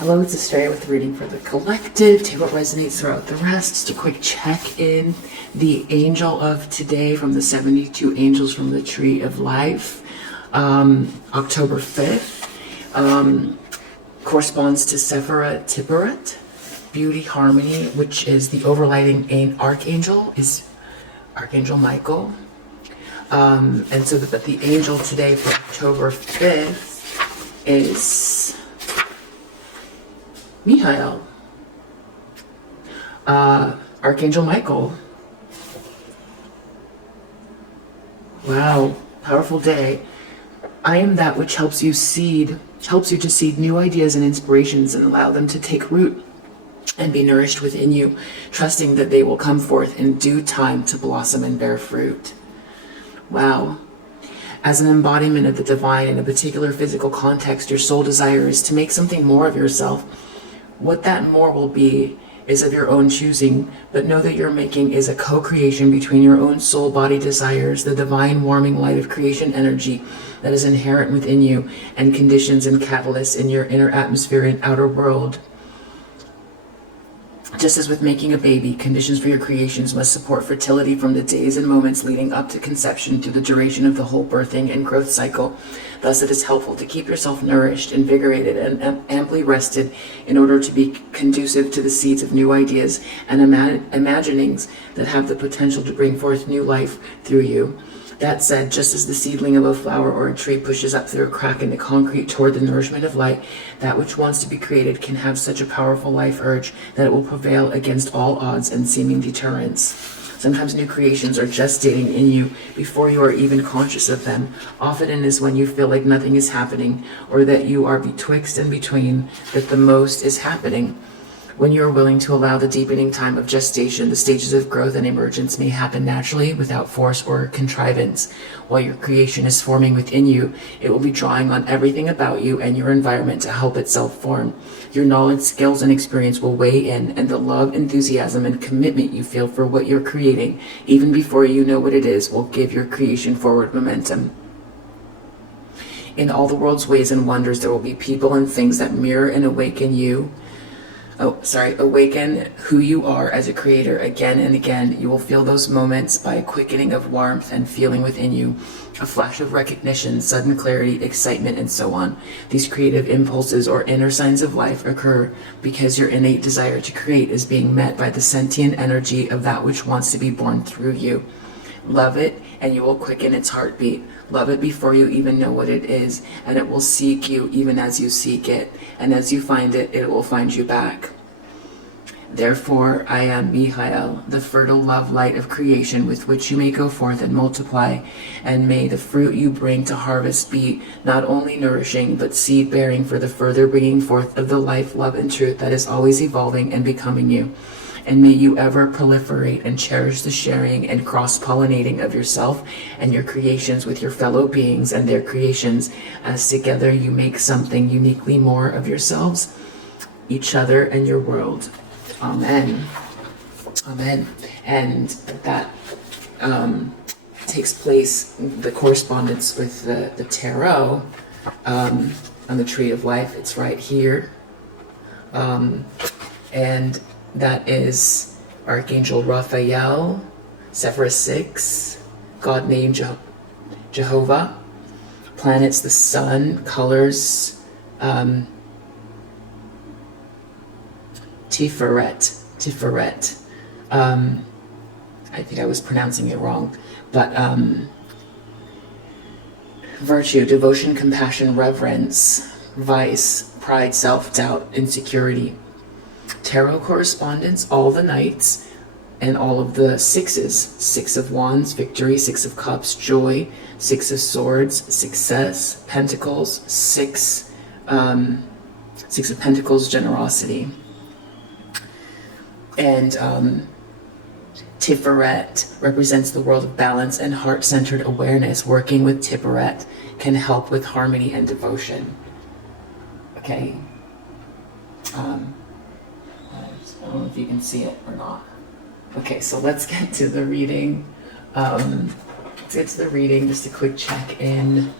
Hello, it's Estrella with the reading for the collective. Take what resonates throughout the rest. Just a quick check-in. The angel of today from the 72 angels from the Tree of Life, October 5th, corresponds to Sephira Tipperet, Beauty Harmony, which is the overlighting archangel, is Archangel Michael. And so the angel today for October 5th is Mihail, Archangel Michael. Wow, powerful day. I am that which helps you to seed new ideas and inspirations and allow them to take root and be nourished within you, trusting that they will come forth in due time to blossom and bear fruit. Wow. As an embodiment of the divine in a particular physical context, your soul desire is to make something more of yourself. What that more will be is of your own choosing, but know that your making is a co-creation between your own soul body desires, the divine warming light of creation energy that is inherent within you, and conditions and catalysts in your inner atmosphere and outer world. Just as with making a baby, conditions for your creations must support fertility from the days and moments leading up to conception through the duration of the whole birthing and growth cycle. Thus, it is helpful to keep yourself nourished, invigorated, and amply rested in order to be conducive to the seeds of new ideas and imaginings that have the potential to bring forth new life through you. That said, just as the seedling of a flower or a tree pushes up through a crack in the concrete toward the nourishment of light, that which wants to be created can have such a powerful life urge that it will prevail against all odds and seeming deterrents. Sometimes new creations are gestating in you before you are even conscious of them. Often it is when you feel like nothing is happening, or that you are betwixt and between, that the most is happening. When you are willing to allow the deepening time of gestation, the stages of growth and emergence may happen naturally without force or contrivance. While your creation is forming within you, it will be drawing on everything about you and your environment to help itself form. Your knowledge, skills, and experience will weigh in, and the love, enthusiasm, and commitment you feel for what you're creating, even before you know what it is, will give your creation forward momentum. In all the world's ways and wonders, there will be people and things that mirror and awaken who you are as a creator again and again. You will feel those moments by a quickening of warmth and feeling within you, a flash of recognition, sudden clarity, excitement, and so on. These creative impulses or inner signs of life occur because your innate desire to create is being met by the sentient energy of that which wants to be born through you. Love it, and you will quicken its heartbeat. Love it before you even know what it is, and it will seek you even as you seek it. And as you find it, it will find you back. Therefore, I am Mihail, the fertile love light of creation with which you may go forth and multiply, and may the fruit you bring to harvest be not only nourishing, but seed-bearing for the further bringing forth of the life, love, and truth that is always evolving and becoming you. And may you ever proliferate and cherish the sharing and cross-pollinating of yourself and your creations with your fellow beings and their creations, as together you make something uniquely more of yourselves, each other, and your world. Amen. Amen. And that takes place, the correspondence with the tarot on the Tree of Life. It's right here. And that is Archangel Raphael, Sephira 6, God named Jehovah, planets the sun, colors Tiferet. I think I was pronouncing it wrong, but virtue, devotion, compassion, reverence, vice, pride, self-doubt, insecurity. Tarot correspondence, all the knights, and all of the sixes. 6 of Wands, victory. 6 of Cups, joy. 6 of Swords, success. Pentacles, 6 of Pentacles, generosity. And Tiferet represents the world of balance and heart-centered awareness. Working with Tiferet can help with harmony and devotion. Okay. I don't know if you can see it or not. Okay, so let's get to the reading. Just a quick check-in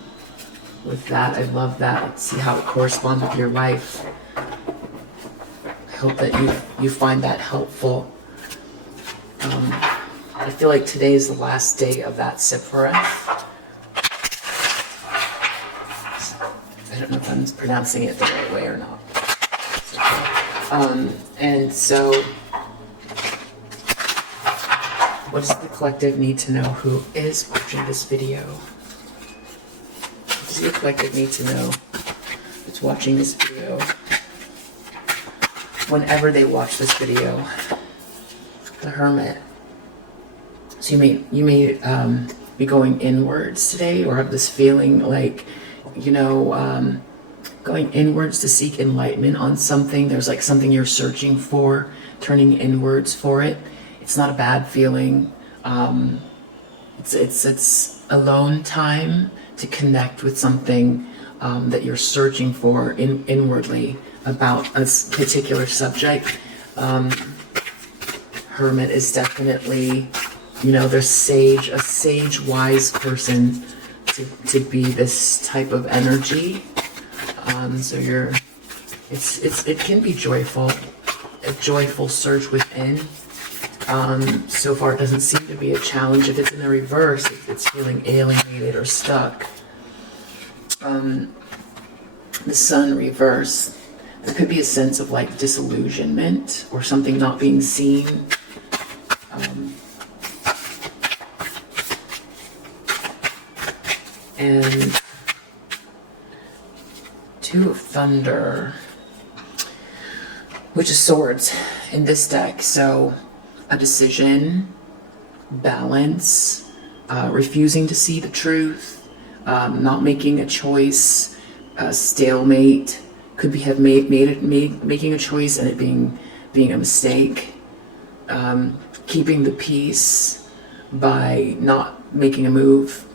with that. I love that. Let's see how it corresponds with your life. hope that you find that helpful. I feel like today is the last day of that Sephiroth. I don't know if I'm pronouncing it the right way or not. And so, what does the collective need to know who is watching this video? What does the collective need to know that's watching this video? Whenever they watch this video, the Hermit. So you may be going inwards today, or have this feeling like, you know, going inwards to seek enlightenment on something. There's like something you're searching for, turning inwards for it. It's not a bad feeling. It's alone time to connect with something that you're searching for inwardly about a particular subject. Hermit is definitely, you know, there's a sage, wise person to be this type of energy. So it can be joyful, a joyful search within. So far it doesn't seem to be a challenge. If it's in the reverse, if it's feeling alienated or stuck. The Sun reverse, there could be a sense of like disillusionment or something not being seen. And Two of Thunder, which is swords in this deck. So a decision, balance, refusing to see the truth, not making a choice, stalemate. Could be making a choice and it being a mistake. Keeping the peace by not making a move.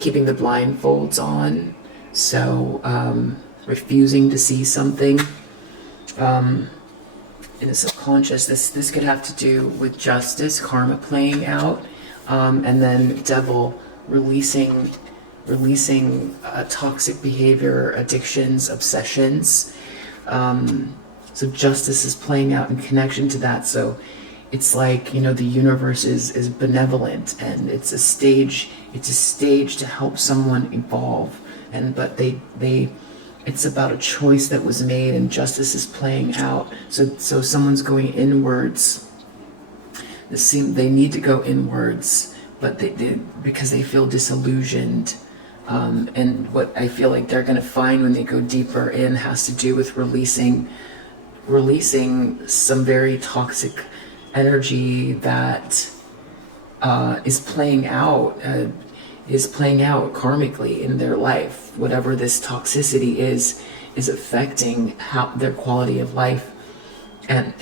Keeping the blindfolds on. So refusing to see something. In the subconscious, this could have to do with justice, karma playing out, and then Devil releasing toxic behavior, addictions, obsessions. So justice is playing out in connection to that. So it's like, you know, the universe is benevolent, and it's a stage to help someone evolve. But it's about a choice that was made, and justice is playing out. So someone's going inwards. They need to go inwards, but because they feel disillusioned. And what I feel like they're going to find when they go deeper in has to do with releasing some very toxic energy that is playing out karmically in their life. Whatever this toxicity is affecting their quality of life, and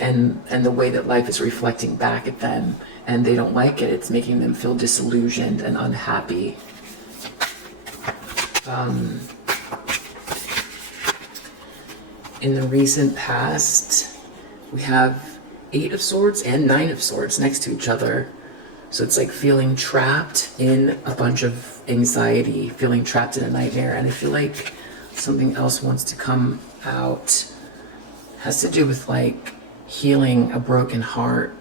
the way that life is reflecting back at them, and they don't like it. It's making them feel disillusioned and unhappy. In the recent past, we have 8 of Swords and 9 of Swords next to each other. So it's like feeling trapped in a bunch of anxiety, feeling trapped in a nightmare. And I feel like something else wants to come out. It has to do with like healing a broken heart.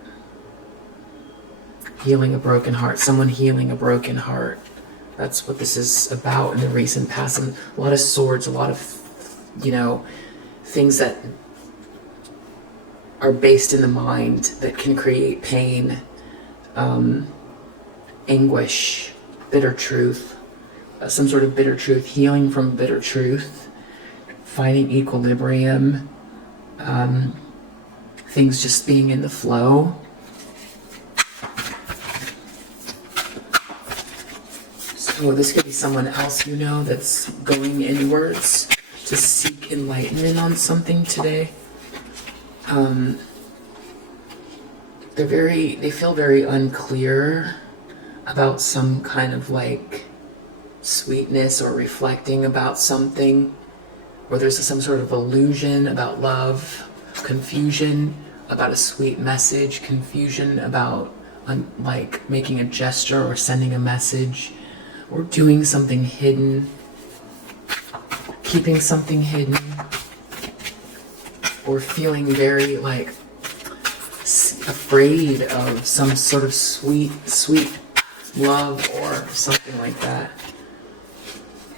Healing a broken heart. Someone healing a broken heart. That's what this is about in the recent past. And a lot of swords, a lot of, you know, things that are based in the mind that can create pain, anguish, bitter truth, some sort of bitter truth, healing from bitter truth, finding equilibrium, things just being in the flow. So this could be someone else you know that's going inwards to seek enlightenment on something today. They feel very unclear about some kind of like sweetness, or reflecting about something, or there's some sort of illusion about love, confusion about a sweet message, confusion about like making a gesture or sending a message, or doing something hidden, keeping something hidden. or feeling very like afraid of some sort of sweet love or something like that.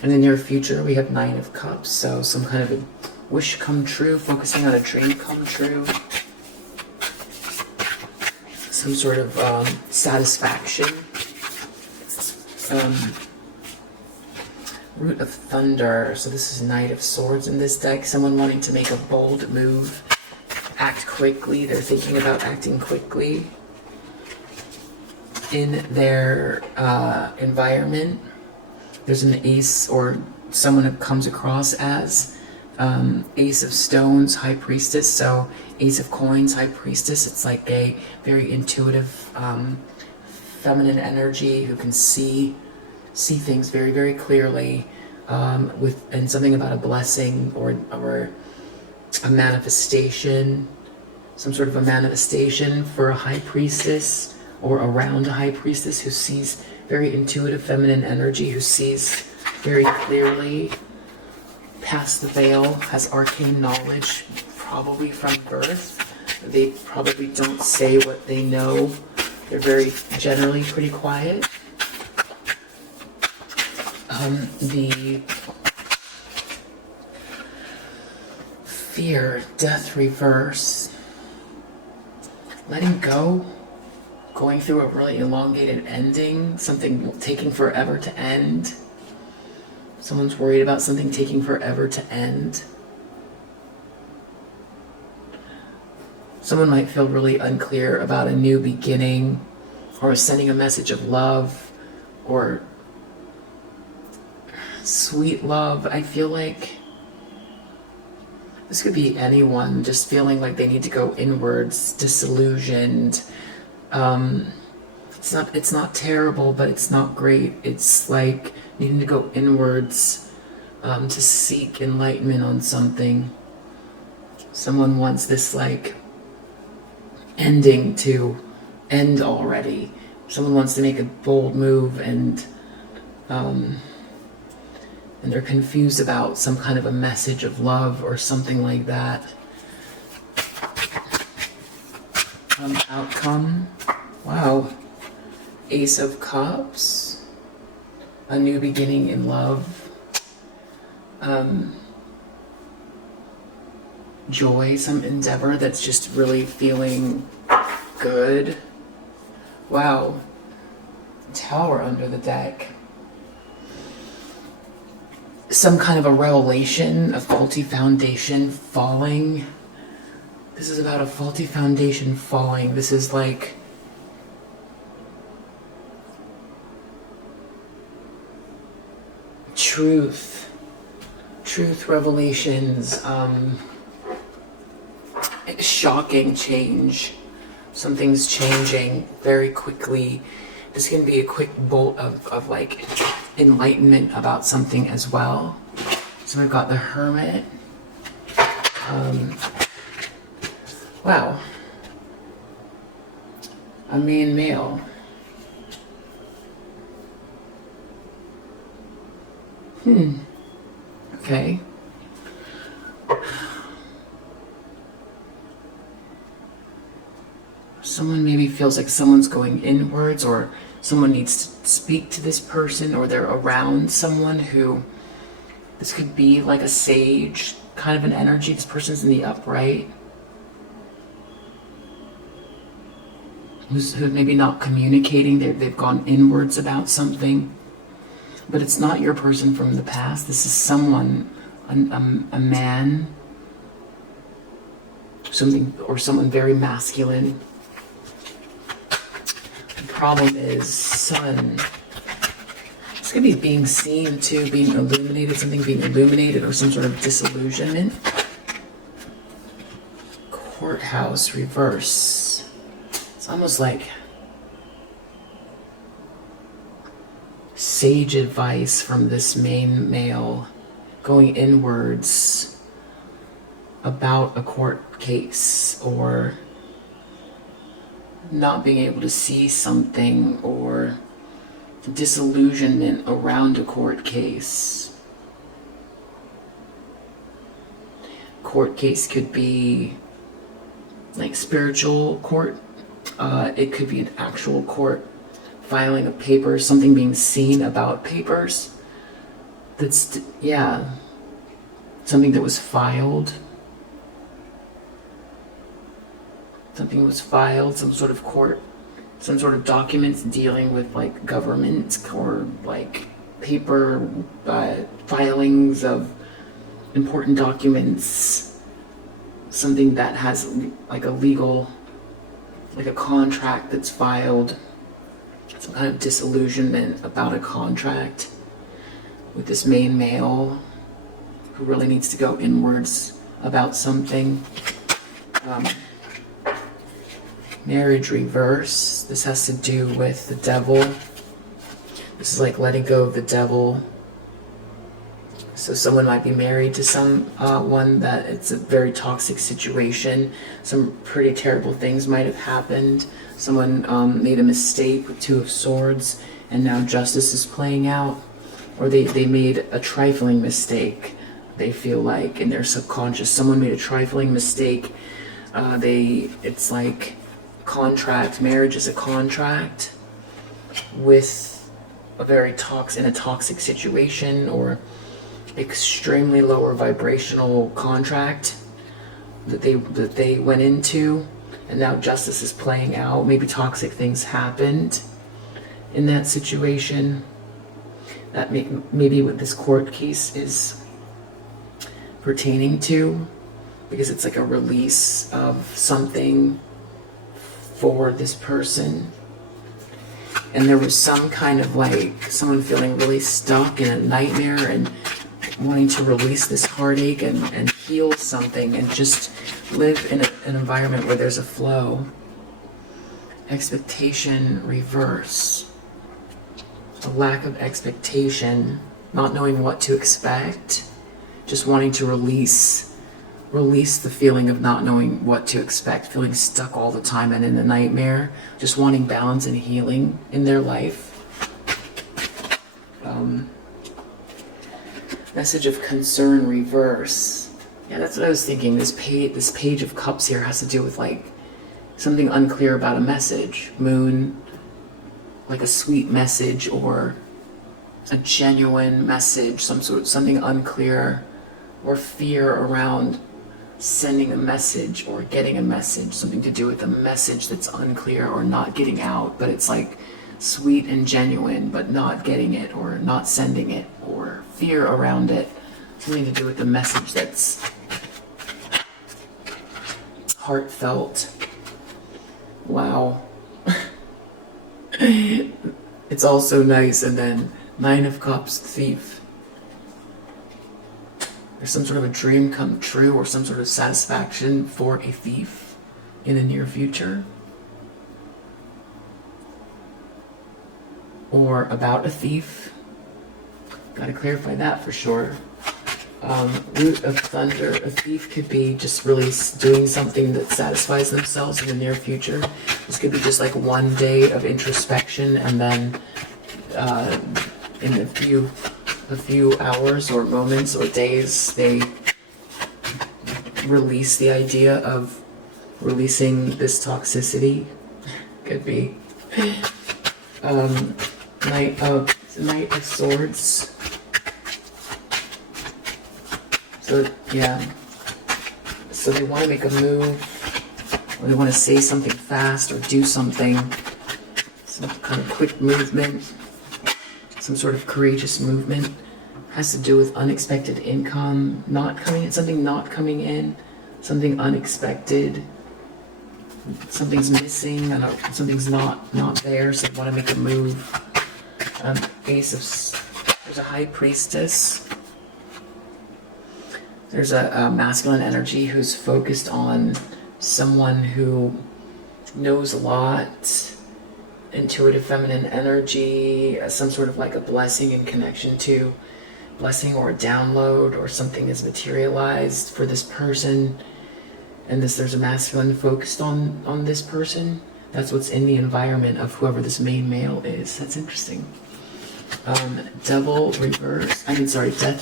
In the near future, we have 9 of Cups, so some kind of a wish come true, focusing on a dream come true. Some sort of satisfaction. Root of Thunder, so this is Knight of Swords in this deck. Someone wanting to make a bold move, act quickly. They're thinking about acting quickly in their environment. There's an Ace, or someone who comes across as Ace of Stones, High Priestess. So Ace of Coins, High Priestess. It's like a very intuitive, feminine energy who can see things very, very clearly, and something about a blessing or a manifestation, some sort of a manifestation for a High Priestess or around a High Priestess who sees very intuitive feminine energy, who sees very clearly past the veil, has arcane knowledge, probably from birth. They probably don't say what they know. They're very generally pretty quiet. The Fear, Death reverse. Letting go. Going through a really elongated ending. Something taking forever to end. Someone's worried about something taking forever to end. Someone might feel really unclear about a new beginning, or sending a message of love, or sweet love. I feel like this could be anyone just feeling like they need to go inwards, disillusioned. It's not terrible, but it's not great. It's like needing to go inwards to seek enlightenment on something. Someone wants this like ending to end already. Someone wants to make a bold move, and they're confused about some kind of a message of love or something like that. Outcome. Wow. Ace of Cups. A new beginning in love. Joy, some endeavor that's just really feeling good. Wow. Tower under the deck. Some kind of a revelation, a faulty foundation falling. This is about a faulty foundation falling. This is like truth revelations, shocking change. Something's changing very quickly. This can be a quick bolt of like enlightenment about something as well. So we've got the Hermit. Wow. A main male. Okay. Someone maybe feels like someone's going inwards, or someone needs to speak to this person, or they're around someone who, this could be like a sage kind of an energy. This person's in the upright, who's maybe not communicating. They've gone inwards about something, but it's not your person from the past. This is someone, a man, something, or someone very masculine. The problem is Sun. This could be being seen too, being illuminated, something being illuminated, or some sort of disillusionment. Courthouse reverse. It's almost like sage advice from this main male, going inwards about a court case, or not being able to see something, or disillusionment around a court case. court case could be like spiritual court. It could be an actual court filing of papers, something being seen about papers. That's, yeah, something that was filed. Something was filed, some sort of court, some sort of documents dealing with like government or like paper filings of important documents. Something that has like a legal, like a contract that's filed, some kind of disillusionment about a contract with this main male who really needs to go inwards about something. Marriage reverse. This has to do with the devil. This is like letting go of the devil. So someone might be married to someone that it's a very toxic situation. Some pretty terrible things might have happened. Someone made a mistake with Two of Swords, and now justice is playing out. Or they made a trifling mistake, they feel like, in their subconscious. Someone made a trifling mistake. It's like contract. Marriage is a contract with a very toxic situation, or extremely lower vibrational contract that they went into, and now justice is playing out. Maybe toxic things happened in that situation. That maybe what this court case is pertaining to, because it's like a release of something for this person. And there was some kind of like someone feeling really stuck in a nightmare and wanting to release this heartache and heal something and just live in an environment where there's a flow. Expectation reverse. A lack of expectation, not knowing what to expect, just wanting to release the feeling of not knowing what to expect, feeling stuck all the time and in a nightmare, just wanting balance and healing in their life. Message of concern reverse. Yeah, that's what I was thinking. This page of cups here has to do with like something unclear about a message. Moon, like a sweet message or a genuine message, something unclear, or fear around sending a message or getting a message, something to do with a message that's unclear or not getting out, but it's like sweet and genuine, but not getting it or not sending it, or fear around it, something to do with the message that's heartfelt. Wow. It's also nice. And then Nine of Cups, Thief. There's some sort of a dream come true or some sort of satisfaction for a thief in the near future, or about a thief. Got to clarify that for sure. Root of Thunder. A thief could be just really doing something that satisfies themselves in the near future. This could be just like one day of introspection, and then in a few hours or moments or days, they release the idea of releasing this toxicity. Could be. Knight of Swords. So yeah, so they want to make a move, or they want to say something fast or do something, some kind of quick movement, some sort of courageous movement. Has to do with unexpected income, something not coming in, something unexpected, something's missing, something's not there, so they want to make a move. There's a High Priestess. There's a masculine energy who's focused on someone who knows a lot, intuitive feminine energy, some sort of like a blessing in connection to blessing or a download, or something is materialized for this person. And there's a masculine focused on this person. That's what's in the environment of whoever this main male is. That's interesting. Death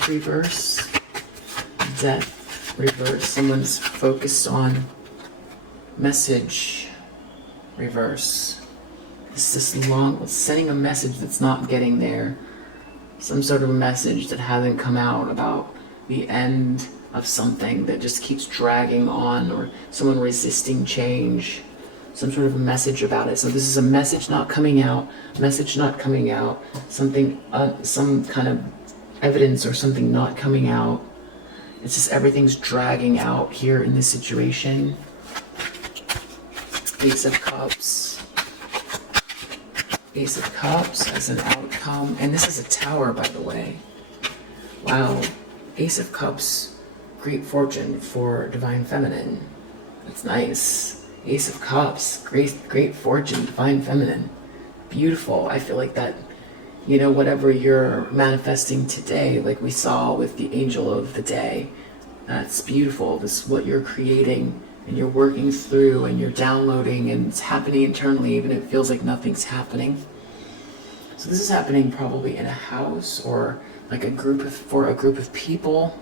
reverse. Death. reverse. Someone's focused on message, reverse. It's this long, sending a message that's not getting there. Some sort of message that hasn't come out about the end of something that just keeps dragging on, or someone resisting change. Some sort of a message about it. So this is a message not coming out, something, some kind of evidence or something not coming out. It's just everything's dragging out here in this situation. Ace of Cups. Ace of Cups as an outcome. And this is a Tower, by the way. Wow. Ace of Cups, great fortune for Divine Feminine. That's nice. Ace of Cups, great fortune, Divine Feminine. Beautiful. I feel like that, you know, whatever you're manifesting today, like we saw with the Angel of the Day, that's beautiful. This is what you're creating and you're working through and you're downloading, and it's happening internally even if it feels like nothing's happening. So this is happening probably in a house or like for a group of people.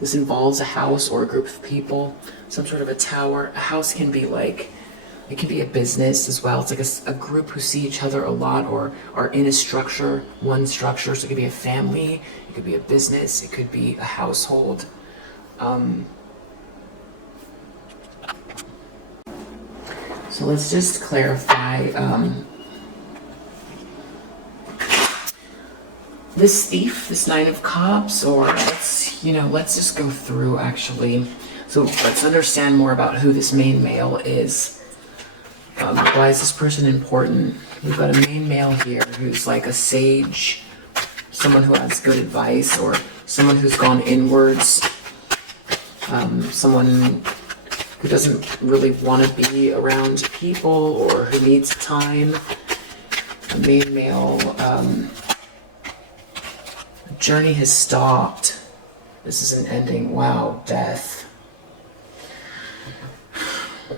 This involves a house or a group of people, some sort of a tower. A house can be like, it can be a business as well. It's like a group who see each other a lot or are in a structure, one structure. So it could be a family, it could be a business, it could be a household. So let's just clarify. This thief, this Nine of Cups, or let's just go through actually. So let's understand more about who this main male is. Why is this person important? We've got a main male here who's like a sage, someone who has good advice, or someone who's gone inwards, someone who doesn't really want to be around people or who needs time. A main male, journey has stopped. This is an ending. Wow, death.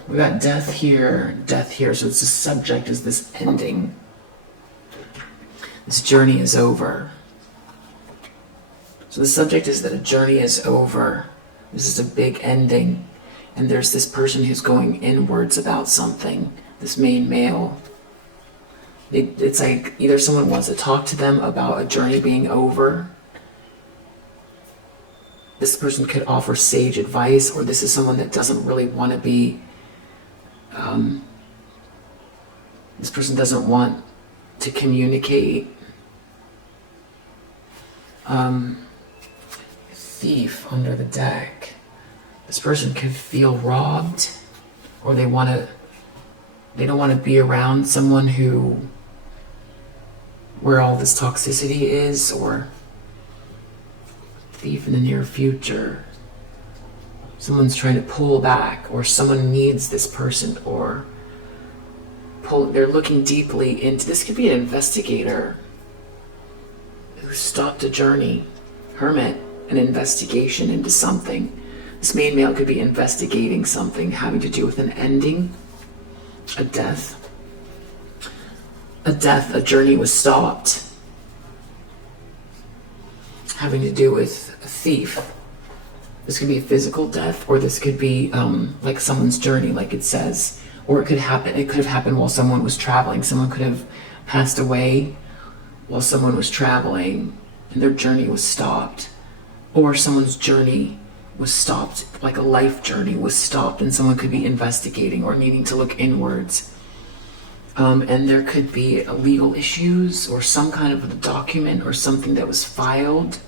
We got death here, so it's the subject is this ending. This journey is over. So the subject is that a journey is over. This is a big ending. And there's this person who's going inwards about something, this main male. It's like either someone wants to talk to them about a journey being over. This person could offer sage advice, or this is someone that doesn't really want to be, this person doesn't want to communicate. Thief under the deck. This person could feel robbed, or they don't want to be around someone where all this toxicity is, or thief in the near future. Someone's trying to pull back, or someone needs this person, or they're looking deeply into, this could be an investigator who stopped a journey, hermit, an investigation into something. This main male could be investigating something having to do with an ending, a death. A journey was stopped. Having to do with a thief. This could be a physical death, or this could be like someone's journey, like it says. Or it could have happened while someone was traveling. Someone could have passed away while someone was traveling and their journey was stopped. Or someone's journey was stopped, like a life journey was stopped, and someone could be investigating or needing to look inwards. And there could be legal issues or some kind of a document or something that was filed.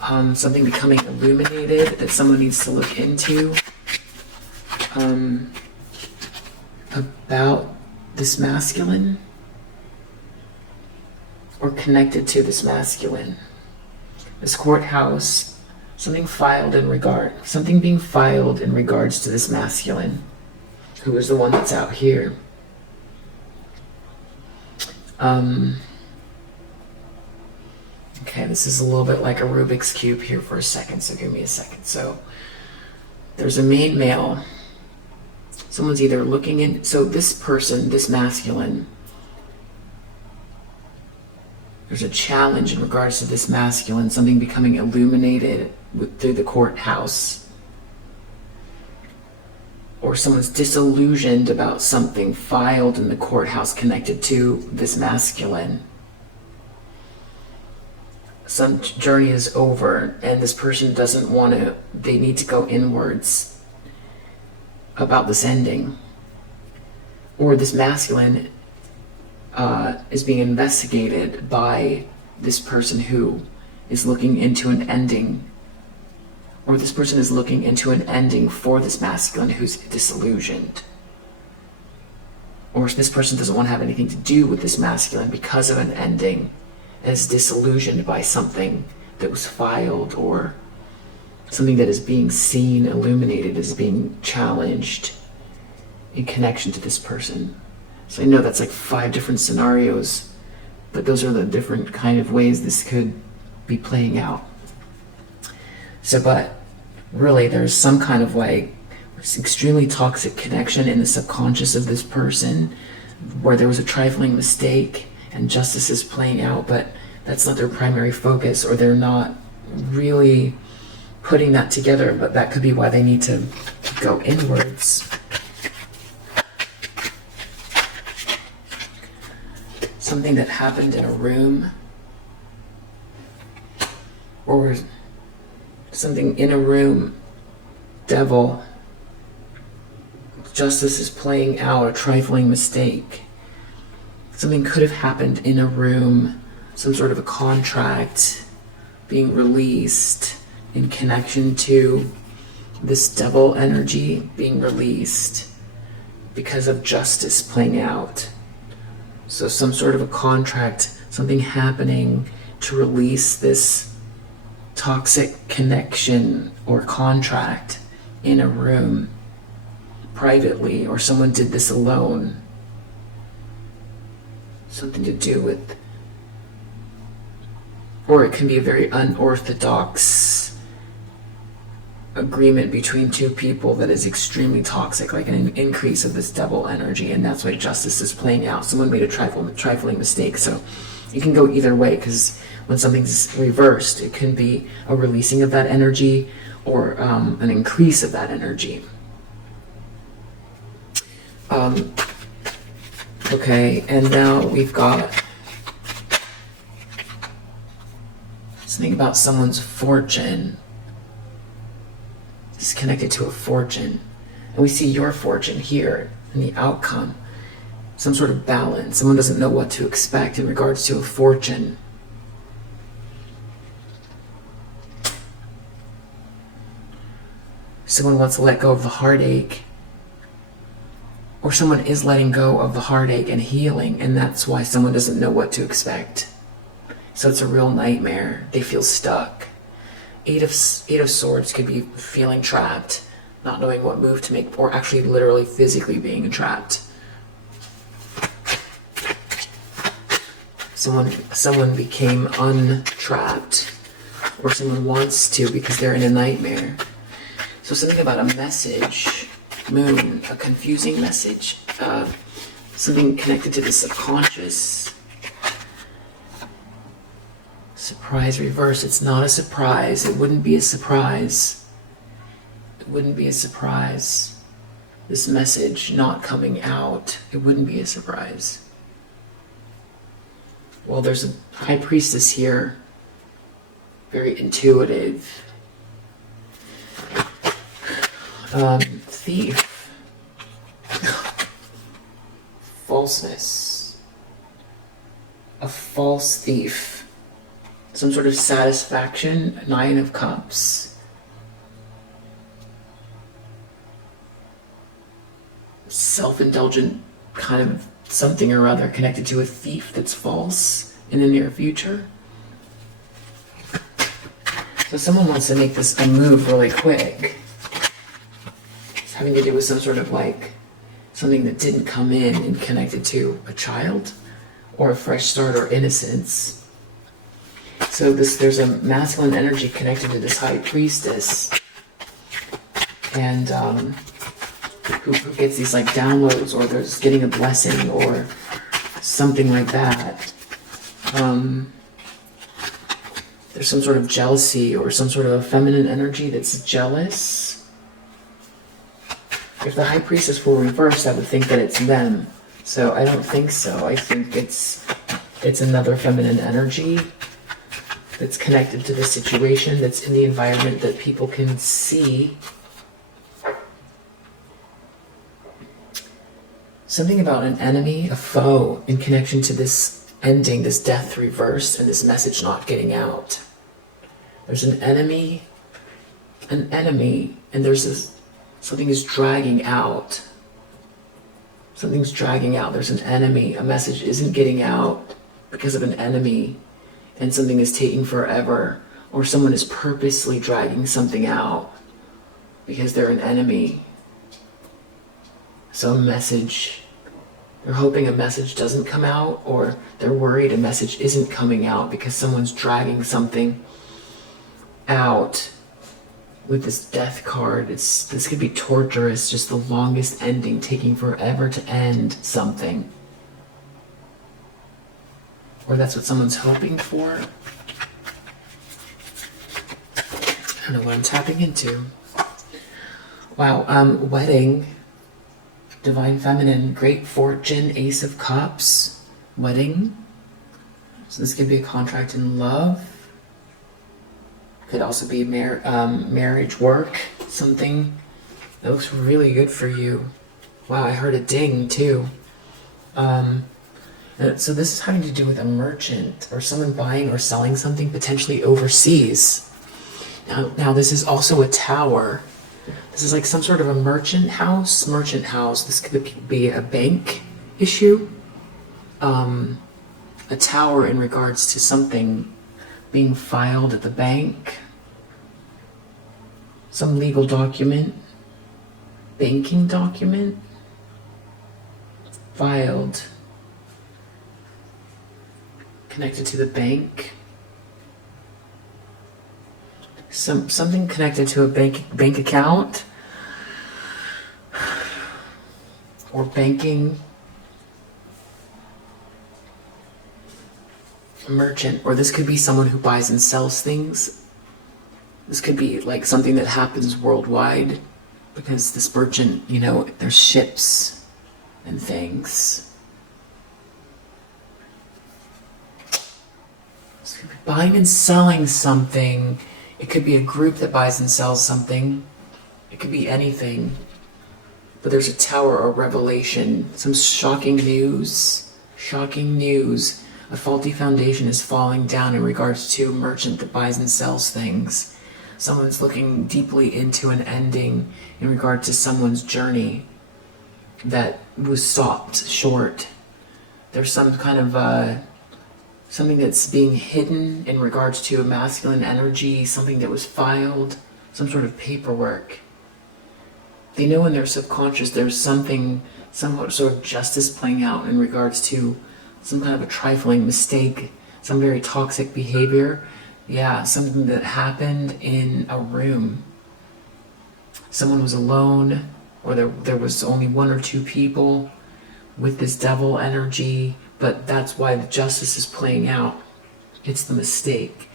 Something becoming illuminated that someone needs to look into. About this masculine or connected to this masculine. This courthouse. Something being filed in regards to this masculine, who is the one that's out here. Okay, this is a little bit like a Rubik's Cube here for a second, so give me a second. So there's a main male. Someone's either looking in, so this person, this masculine, there's a challenge in regards to this masculine, something becoming illuminated through the courthouse, or someone's disillusioned about something filed in the courthouse connected to this masculine. Some journey is over and this person doesn't want to, they need to go inwards about this ending. Or this masculine is being investigated by this person who is looking into an ending, or this person is looking into an ending for this masculine who's disillusioned, or this person doesn't want to have anything to do with this masculine because of an ending and is disillusioned by something that was filed, or something that is being seen, illuminated, is being challenged in connection to this person. So I know that's like 5 different scenarios, but those are the different kind of ways this could be playing out. So, but really there's some kind of like extremely toxic connection in the subconscious of this person where there was a trifling mistake and justice is playing out, but that's not their primary focus, or they're not really putting that together, but that could be why they need to go inwards. Something that happened in a room, or something in a room, devil, justice is playing out, a trifling mistake. Something could have happened in a room, some sort of a contract being released in connection to this devil energy being released because of justice playing out. So some sort of a contract, something happening to release this toxic connection or contract in a room privately, or someone did this alone. Something to do with, or it can be a very unorthodox agreement between 2 people that is extremely toxic, like an increase of this devil energy, and that's why justice is playing out. Someone made a trifling mistake. So it can go either way, because when something's reversed, it can be a releasing of that energy or an increase of that energy. Okay, and now we've got something about someone's fortune. It's connected to a fortune. And we see your fortune here in the outcome. Some sort of balance. Someone doesn't know what to expect in regards to a fortune. Someone wants to let go of the heartache. Or someone is letting go of the heartache and healing, and that's why someone doesn't know what to expect. So it's a real nightmare. They feel stuck. Eight of Swords could be feeling trapped, not knowing what move to make, or actually literally physically being trapped. Someone became untrapped, or someone wants to because they're in a nightmare. So something about a message, Moon, a confusing message, something connected to the subconscious. Surprise reverse. It's not a surprise. It wouldn't be a surprise. It wouldn't be a surprise. This message not coming out, it wouldn't be a surprise. Well, there's a high priestess here. Very intuitive. Thief. Falseness. A false thief. Some sort of satisfaction. 9 of Cups. Self-indulgent kind of something or other connected to a thief that's false in the near future. So someone wants to make this a move really quick. It's having to do with some sort of like something that didn't come in and connected to a child or a fresh start or innocence. So there's a masculine energy connected to this high priestess, and who gets these like downloads, or there's getting a blessing or something like that. There's some sort of jealousy or some sort of feminine energy that's jealous. If the High Priestess were reversed, I would think that it's them. So I don't think so. I think it's another feminine energy that's connected to the situation, that's in the environment that people can see. Something about an enemy, a foe, in connection to this ending, this death reverse, and this message not getting out. There's an enemy, and there's this, something is dragging out. Something's dragging out. There's an enemy. A message isn't getting out because of an enemy, and something is taking forever, or someone is purposely dragging something out because they're an enemy. So a message, they're hoping a message doesn't come out, or they're worried a message isn't coming out because someone's dragging something out with this death card. This could be torturous, just the longest ending, taking forever to end something. Or that's what someone's hoping for. I don't know what I'm tapping into. Wow, wedding. Divine Feminine, Great Fortune, Ace of Cups, wedding. So this could be a contract in love. Could also be marriage, work, something that looks really good for you. Wow, I heard a ding too. So this is having to do with a merchant or someone buying or selling something potentially overseas. Now this is also a tower. This is like some sort of a merchant house. This could be a bank issue. A tower in regards to something being filed at the bank. Some legal document. Banking document. Filed. Connected to the bank. Something connected to a bank account or banking, a merchant, or this could be someone who buys and sells things. This could be like something that happens worldwide because this merchant, you know, there's ships and things. This could be buying and selling something. It could be a group that buys and sells something. It could be anything. But there's a tower or revelation. Some shocking news. Shocking news. A faulty foundation is falling down in regards to a merchant that buys and sells things. Someone's looking deeply into an ending in regard to someone's journey that was stopped short. There's some kind of something that's being hidden in regards to a masculine energy, something that was filed, some sort of paperwork. They know in their subconscious there's something, some sort of justice playing out in regards to some kind of a trifling mistake, some very toxic behavior. Yeah, something that happened in a room. Someone was alone, or there was only one or two people with this devil energy. But that's why the justice is playing out. It's the mistake.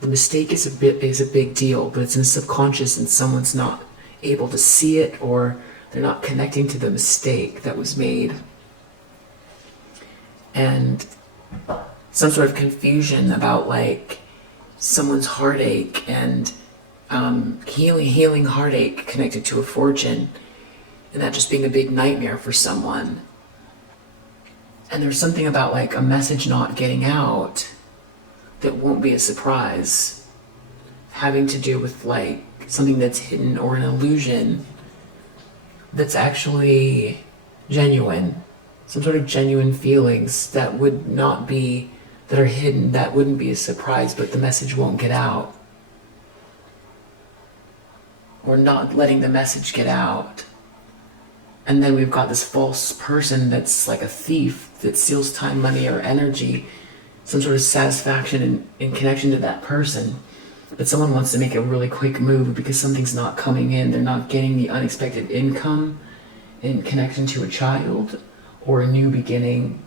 The mistake is a big deal, but it's in the subconscious and someone's not able to see it, or they're not connecting to the mistake that was made. And some sort of confusion about like someone's heartache and healing heartache connected to a fortune, and that just being a big nightmare for someone. And there's something about like a message not getting out that won't be a surprise, having to do with like something that's hidden or an illusion that's actually genuine, some sort of genuine feelings that would not be, that are hidden, that wouldn't be a surprise, but the message won't get out, or not letting the message get out. And then we've got this false person that's like a thief that steals time, money, or energy, some sort of satisfaction in connection to that person. But someone wants to make a really quick move because something's not coming in. They're not getting the unexpected income in connection to a child or a new beginning.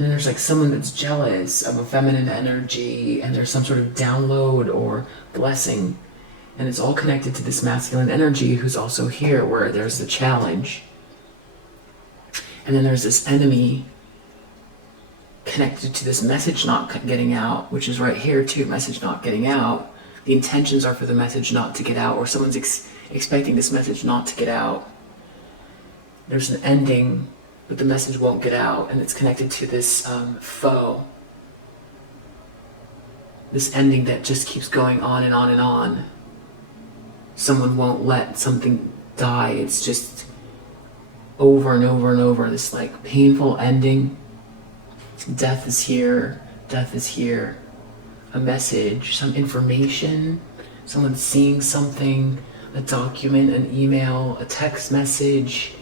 And there's like someone that's jealous of a feminine energy, and there's some sort of download or blessing. And it's all connected to this masculine energy who's also here, where there's the challenge. And then there's this enemy connected to this message not getting out, which is right here too, message not getting out. The intentions are for the message not to get out, or someone's expecting this message not to get out. There's an ending, but the message won't get out, and it's connected to this foe. This ending that just keeps going on and on and on. Someone won't let something die. It's just over and over and over. This like painful ending. Death is here. Death is here. A message, some information. Someone's seeing something. A document, an email, a text message.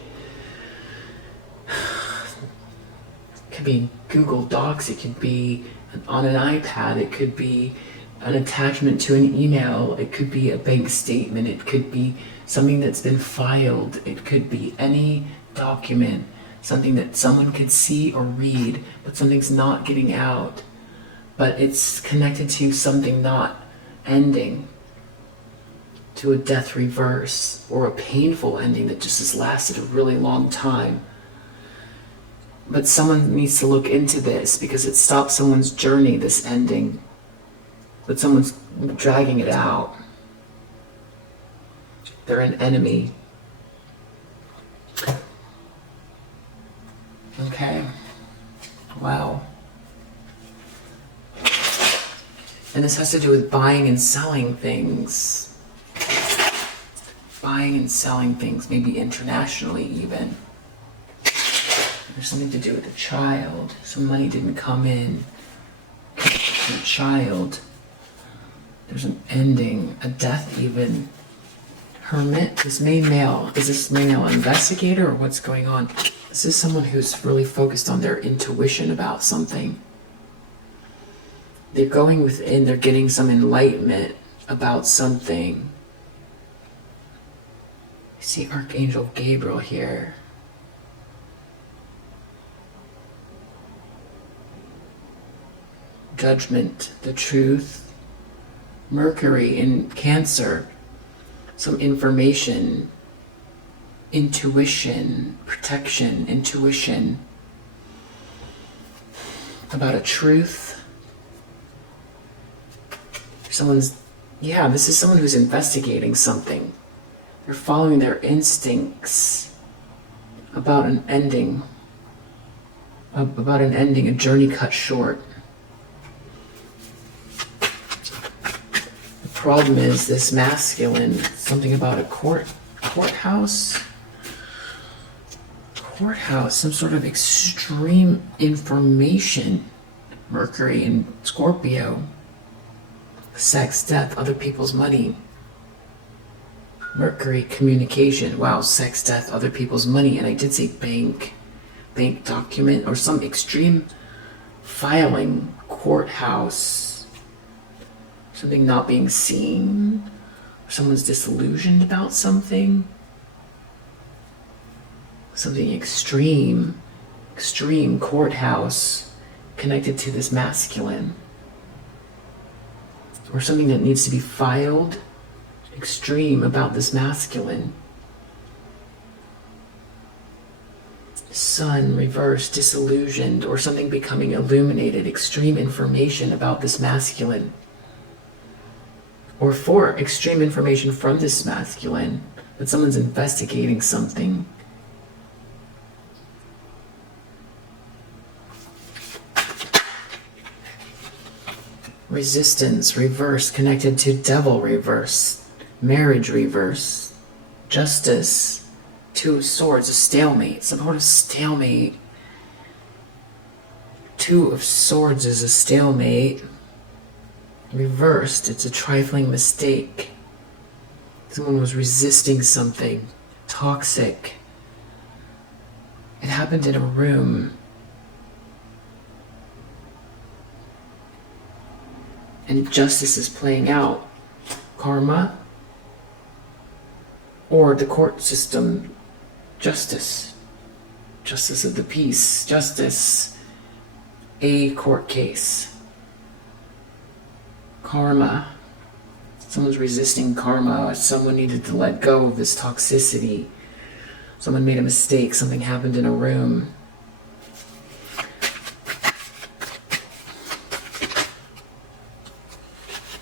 It could be Google Docs. It could be on an iPad. It could be an attachment to an email. It could be a bank statement. It could be something that's been filed. It could be any document, something that someone could see or read, but something's not getting out. But it's connected to something not ending, to a death reverse, or a painful ending that just has lasted a really long time. But someone needs to look into this, because it stops someone's journey, this ending. But someone's dragging it out. They're an enemy. Okay. Wow. And this has to do with buying and selling things. Buying and selling things, maybe internationally even. There's something to do with a child. Some money didn't come in. A child. There's an ending, a death even. Hermit, this main male. Is this main male investigator, or what's going on? This is someone who's really focused on their intuition about something. They're going within, they're getting some enlightenment about something. I see Archangel Gabriel here. Judgment, the truth. Mercury in Cancer. Some information. Intuition, protection, intuition. About a truth. This is someone who's investigating something. They're following their instincts about an ending. A journey cut short. The problem is this masculine, something about a courthouse, some sort of extreme information. Mercury in Scorpio. Sex, death, other people's money. Mercury, communication. Wow, sex, death, other people's money. And I did say bank document, or some extreme filing, courthouse. Something not being seen. Someone's disillusioned about something. Something extreme courthouse connected to this masculine. Or something that needs to be filed, extreme about this masculine. Sun, reversed, disillusioned, or something becoming illuminated, extreme information about this masculine. Or for extreme information from this masculine, that someone's investigating something. Resistance, reverse, connected to devil, reverse. Marriage, reverse. Justice, Two of Swords, a stalemate, some sort of stalemate. Two of Swords is a stalemate. Reversed, it's a trifling mistake. Someone was resisting something toxic. It happened in a room. And justice is playing out. Karma, or the court system. Justice of the peace. Justice. a court case. Karma. Someone's resisting karma. Someone needed to let go of this toxicity. Someone made a mistake. Something happened in a room.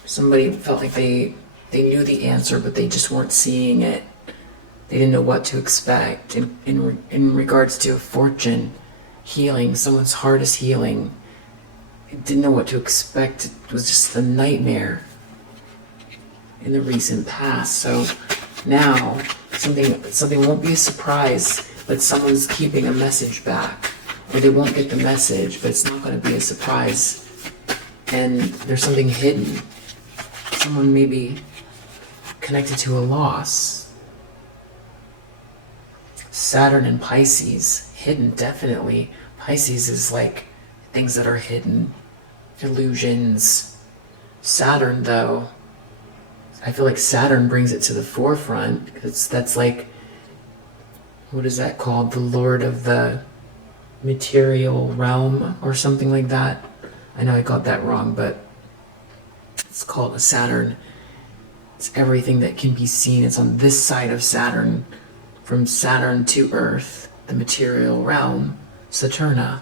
Somebody felt like they knew the answer, but they just weren't seeing it. They didn't know what to expect. In regards to fortune, healing, someone's heart is healing. They didn't know what to expect. It was just a nightmare in the recent past. So now something won't be a surprise, but someone's keeping a message back. Or they won't get the message, but it's not going to be a surprise. And there's something hidden. Someone may be connected to a loss. Saturn and Pisces, hidden, definitely. Pisces is like things that are hidden, illusions. Saturn, though, I feel like Saturn brings it to the forefront. That's like, what is that called? The Lord of the material realm or something like that. I know I got that wrong, but it's called a Saturn. It's everything that can be seen. It's on this side of Saturn, from Saturn to Earth, the material realm, Saturna.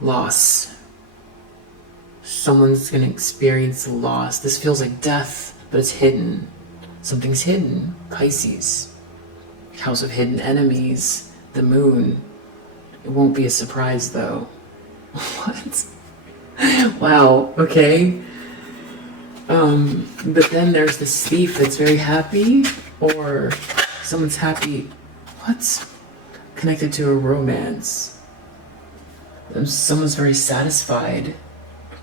Loss. Someone's going to experience loss. This feels like death, but it's hidden. Something's hidden. Pisces. House of hidden enemies. The moon. It won't be a surprise, though. What? Wow, okay. But then there's this thief that's very happy, or someone's happy. What? Connected to a romance. Someone's very satisfied.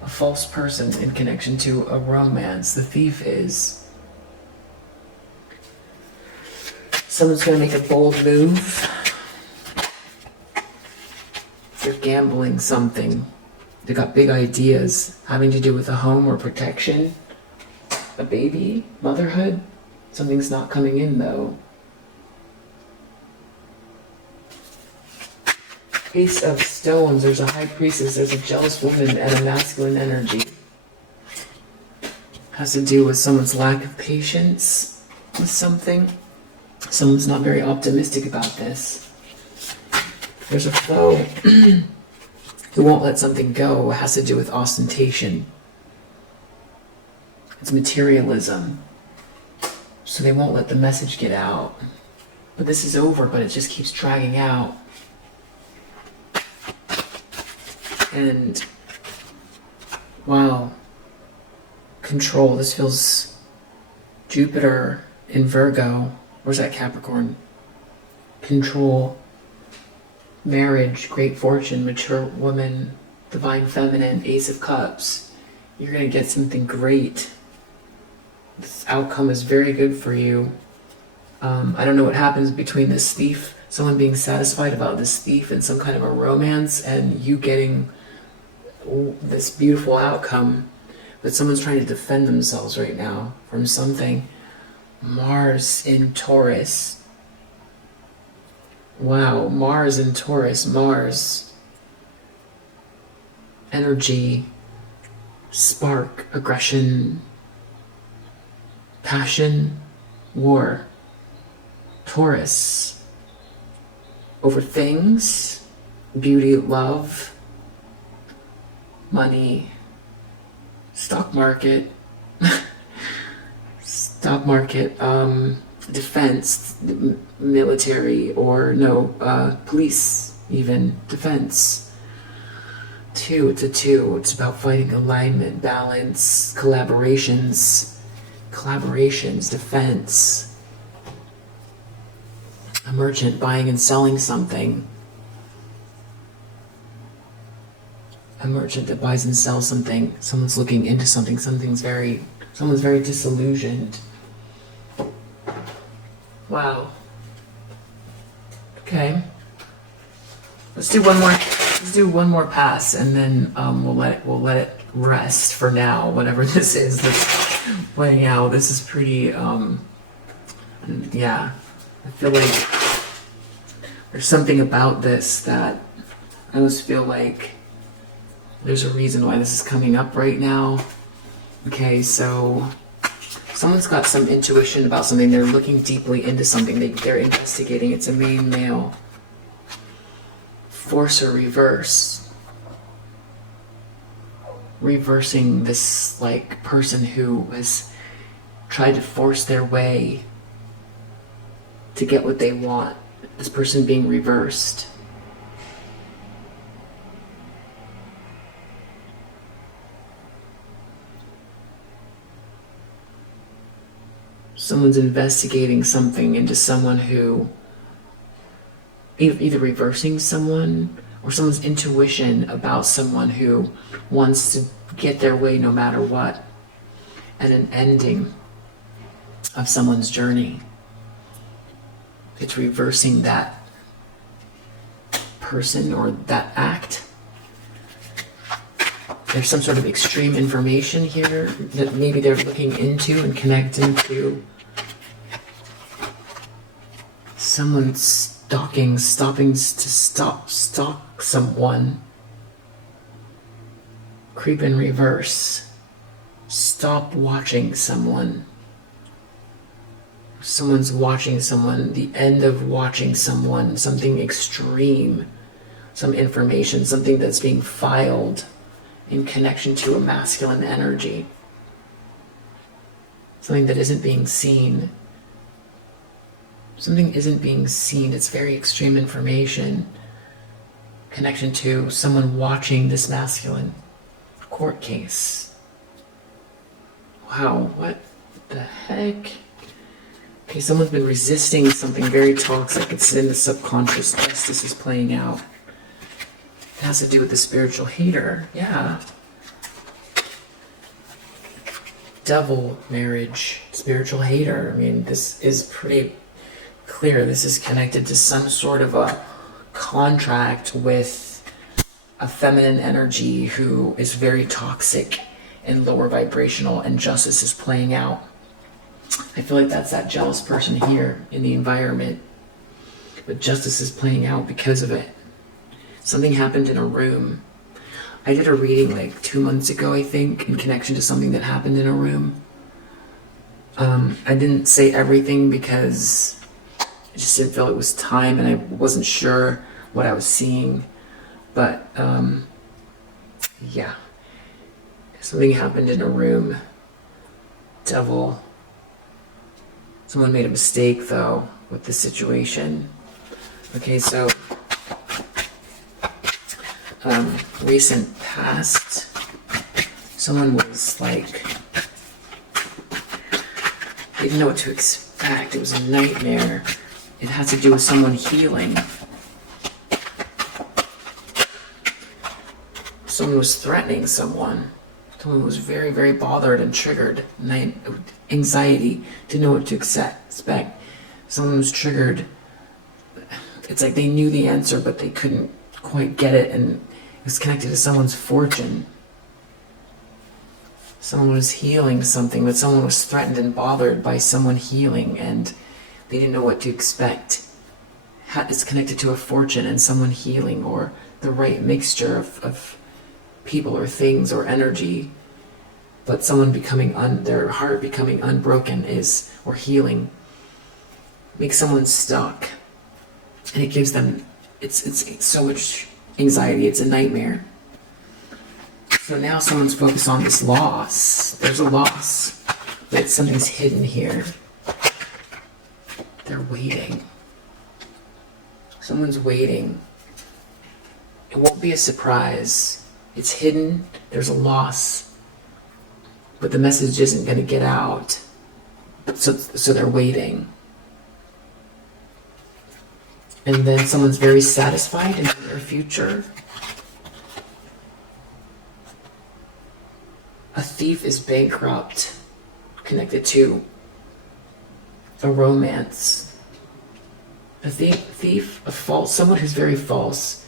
A false person in connection to a romance. The thief is. Someone's going to make a bold move. They're gambling something. They got big ideas having to do with a home or protection. A baby, motherhood. Something's not coming in, though. Ace of Stones, there's a high priestess, there's a jealous woman, and a masculine energy. Has to do with someone's lack of patience with something. Someone's not very optimistic about this. There's a foe who won't let something go. It has to do with ostentation. It's materialism. So they won't let the message get out. But this is over, but it just keeps dragging out. And wow, control. This feels Jupiter in Virgo. Where's that Capricorn? Control, marriage, great fortune, mature woman, divine feminine, Ace of Cups. You're going to get something great. This outcome is very good for you. I don't know what happens between this thief, someone being satisfied about this thief and some kind of a romance, and you getting this beautiful outcome. But someone's trying to defend themselves right now from something. Mars in Taurus. Wow, Mars in Taurus. Mars. Energy. Spark. Aggression. Passion. War. Taurus. Over things. Beauty. Love. Money. Stock market. Stock market. Defense. Military, or no, police, even. Defense. It's a two. It's about finding alignment, balance, collaborations, defense. A merchant buying and selling something. A merchant that buys and sells something. Someone's looking into something. Someone's very disillusioned. Wow. Okay. Let's do one more pass, and then we'll let it rest for now. Whatever this is that's playing out. This is pretty. Yeah. I feel like there's something about this that I almost feel like there's a reason why this is coming up right now. Okay, so someone's got some intuition about something. They're looking deeply into something. They're investigating. It's a main male. Force or reverse. Reversing this like person who has tried to force their way to get what they want. This person being reversed. Someone's investigating something into someone who, either reversing someone or someone's intuition about someone who wants to get their way no matter what, and an ending of someone's journey. It's reversing that person or that act. There's some sort of extreme information here that maybe they're looking into and connecting to. Someone stopping to stalk someone. Creep in reverse. Stop watching someone. Someone's watching someone, the end of watching someone, something extreme, some information, something that's being filed in connection to a masculine energy. Something that isn't being seen. Something isn't being seen. It's very extreme information. Connection to someone watching this masculine court case. Wow, what the heck? Okay, someone's been resisting something very toxic. It's in the subconscious. Justice is playing out. It has to do with the spiritual hater. Yeah. Devil, marriage, spiritual hater. I mean, this is pretty clear. This is connected to some sort of a contract with a feminine energy who is very toxic and lower vibrational, and justice is playing out. I feel like that's that jealous person here in the environment. But justice is playing out because of it. Something happened in a room. I did a reading like 2 months ago, I think, in connection to something that happened in a room. I didn't say everything because I just didn't feel it was time, and I wasn't sure what I was seeing. But yeah, something happened in a room. Devil. Someone made a mistake though with the situation. Okay, so recent past, someone was like, they didn't know what to expect. It was a nightmare. It had to do with someone healing. Someone was threatening someone. Someone was very, very bothered and triggered. Anxiety, didn't know what to expect. Someone was triggered. It's like they knew the answer, but they couldn't quite get it, and it was connected to someone's fortune. Someone was healing something, but someone was threatened and bothered by someone healing, and they didn't know what to expect. It's connected to a fortune and someone healing, or the right mixture of people or things or energy. But someone becoming their heart becoming unbroken or healing, makes someone stuck, and it gives them it's so much anxiety. It's a nightmare. So now someone's focused on this loss. There's a loss, but something's hidden here. They're waiting. Someone's waiting. It won't be a surprise. It's hidden. There's a loss. But the message isn't going to get out. So they're waiting. And then someone's very satisfied in their future. A thief is bankrupt, connected to a romance. A thief, someone who's very false,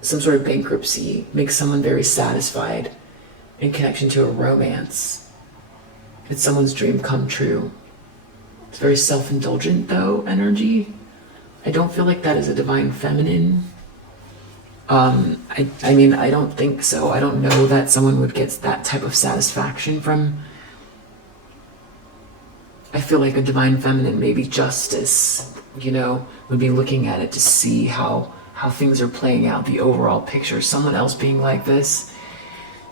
some sort of bankruptcy makes someone very satisfied in connection to a romance. It's someone's dream come true. It's very self-indulgent though, energy. I don't feel like that is a divine feminine. I mean, I don't think so. I don't know that someone would get that type of satisfaction from, I feel like a divine feminine, maybe justice, would be looking at it to see how things are playing out, the overall picture. Someone else being like this.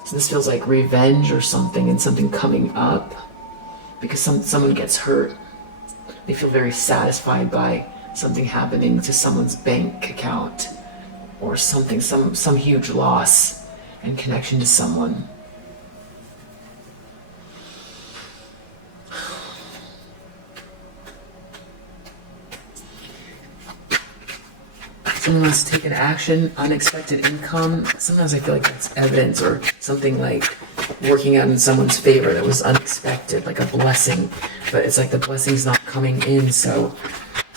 So this feels like revenge or something, and something coming up because someone gets hurt. They feel very satisfied by something happening to someone's bank account or something, some huge loss in connection to someone. Someone wants to take an action, unexpected income. Sometimes I feel like that's evidence or something like working out in someone's favor that was unexpected, like a blessing. But it's like the blessing's not coming in, so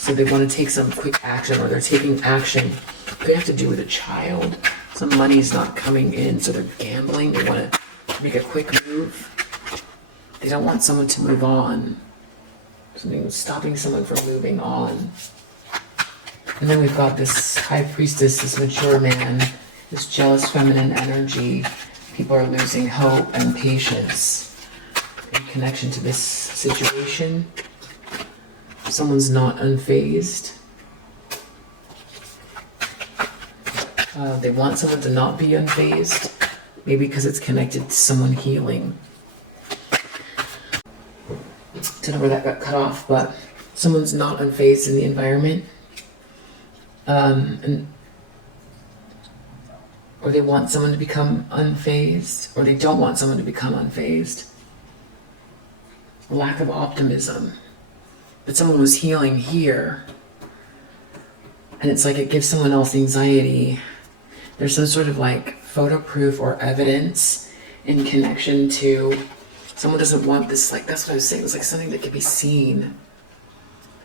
they want to take some quick action, or they're taking action. Could have to do with a child. Some money's not coming in, so they're gambling. They want to make a quick move. They don't want someone to move on. Something stopping someone from moving on. And then we've got this high priestess, this mature man, this jealous feminine energy. People are losing hope and patience in connection to this situation. Someone's not unfazed. They want someone to not be unfazed, maybe because it's connected to someone healing. Don't know where that got cut off, but someone's not unfazed in the environment. Or they want someone to become unfazed, or they don't want someone to become unfazed. Lack of optimism. But someone was healing here, and it's like it gives someone else anxiety. There's some sort of like photo proof or evidence in connection to someone doesn't want this, like that's what I was saying, it was like something that could be seen.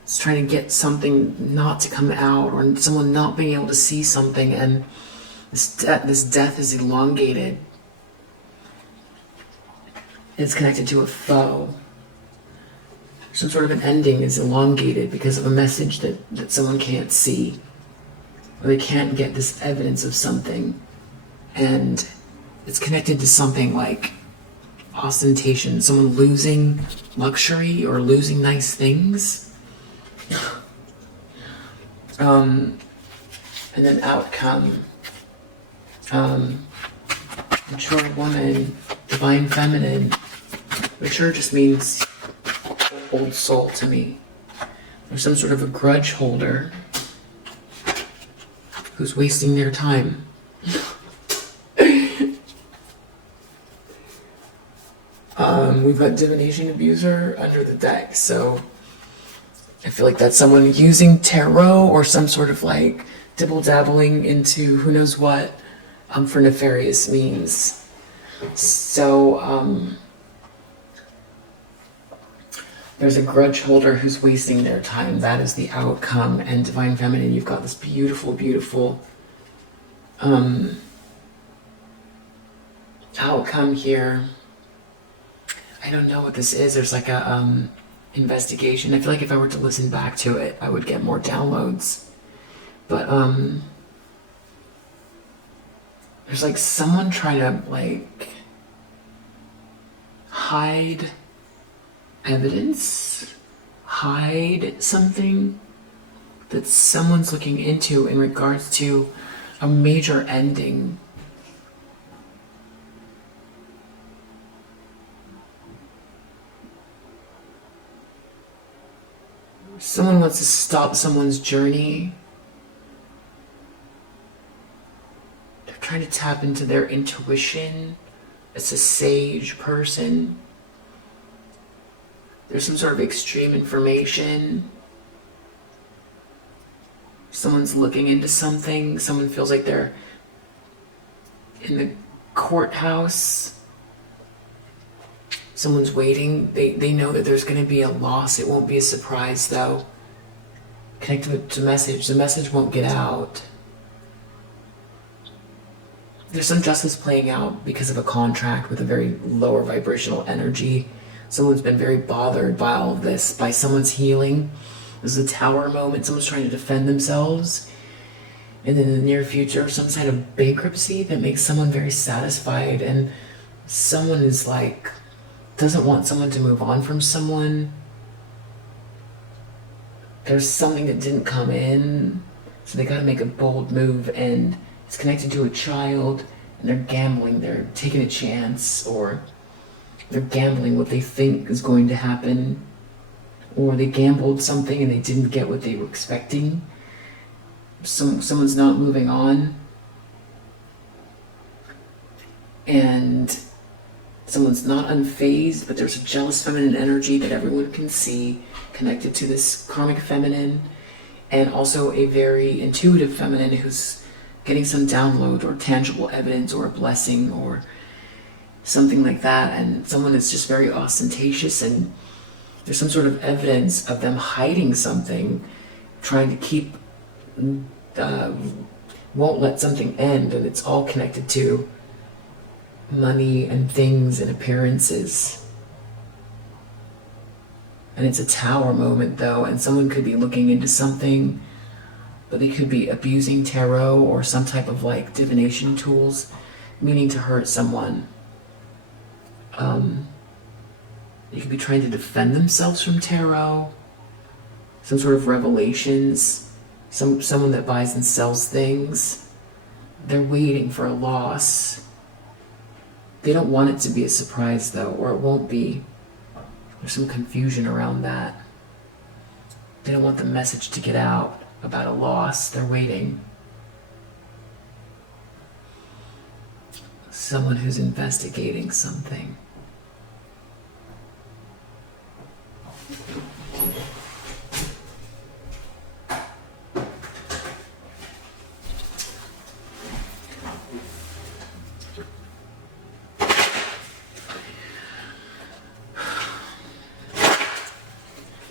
It's trying to get something not to come out, or someone not being able to see something, and this death is elongated. It's connected to a foe. Some sort of an ending is elongated because of a message that someone can't see, or they can't get this evidence of something, and it's connected to something like ostentation, someone losing luxury or losing nice things. And then outcome, mature woman, divine feminine. Mature just means old soul to me. There's some sort of a grudge holder who's wasting their time. We've got divination abuser under the deck, so I feel like that's someone using tarot or some sort of like dibble-dabbling into who knows what for nefarious means. So there's a grudge holder who's wasting their time. That is the outcome. And divine feminine, you've got this beautiful, beautiful outcome here. I don't know what this is. There's like a investigation. I feel like if I were to listen back to it, I would get more downloads. But there's like someone trying to like hide evidence, hide something that someone's looking into in regards to a major ending. Someone wants to stop someone's journey. They're trying to tap into their intuition. It's a sage person. There's some sort of extreme information. Someone's looking into something. Someone feels like they're in the courthouse. Someone's waiting. They know that there's going to be a loss. It won't be a surprise, though. Connect to message. The message won't get out. There's some justice playing out because of a contract with a very lower vibrational energy. Someone's been very bothered by all of this, by someone's healing. This is a tower moment. Someone's trying to defend themselves. and then in the near future, some kind of bankruptcy that makes someone very satisfied, and someone is like, doesn't want someone to move on from someone. There's something that didn't come in, so they got to make a bold move, and it's connected to a child, and they're gambling, they're taking a chance, or they're gambling what they think is going to happen, or they gambled something and they didn't get what they were expecting. Someone's not moving on, and someone's not unfazed, but there's a jealous feminine energy that everyone can see connected to this karmic feminine, and also a very intuitive feminine who's getting some download or tangible evidence or a blessing or something like that. And someone is just very ostentatious, and there's some sort of evidence of them hiding something, trying to keep, won't let something end, and it's all connected to money and things and appearances. And it's a tower moment though, and someone could be looking into something, but they could be abusing tarot or some type of like divination tools, meaning to hurt someone. They could be trying to defend themselves from tarot, some sort of revelations, someone that buys and sells things. They're waiting for a loss. They don't want it to be a surprise though, or it won't be. There's some confusion around that. They don't want the message to get out about a loss. They're waiting. Someone who's investigating something.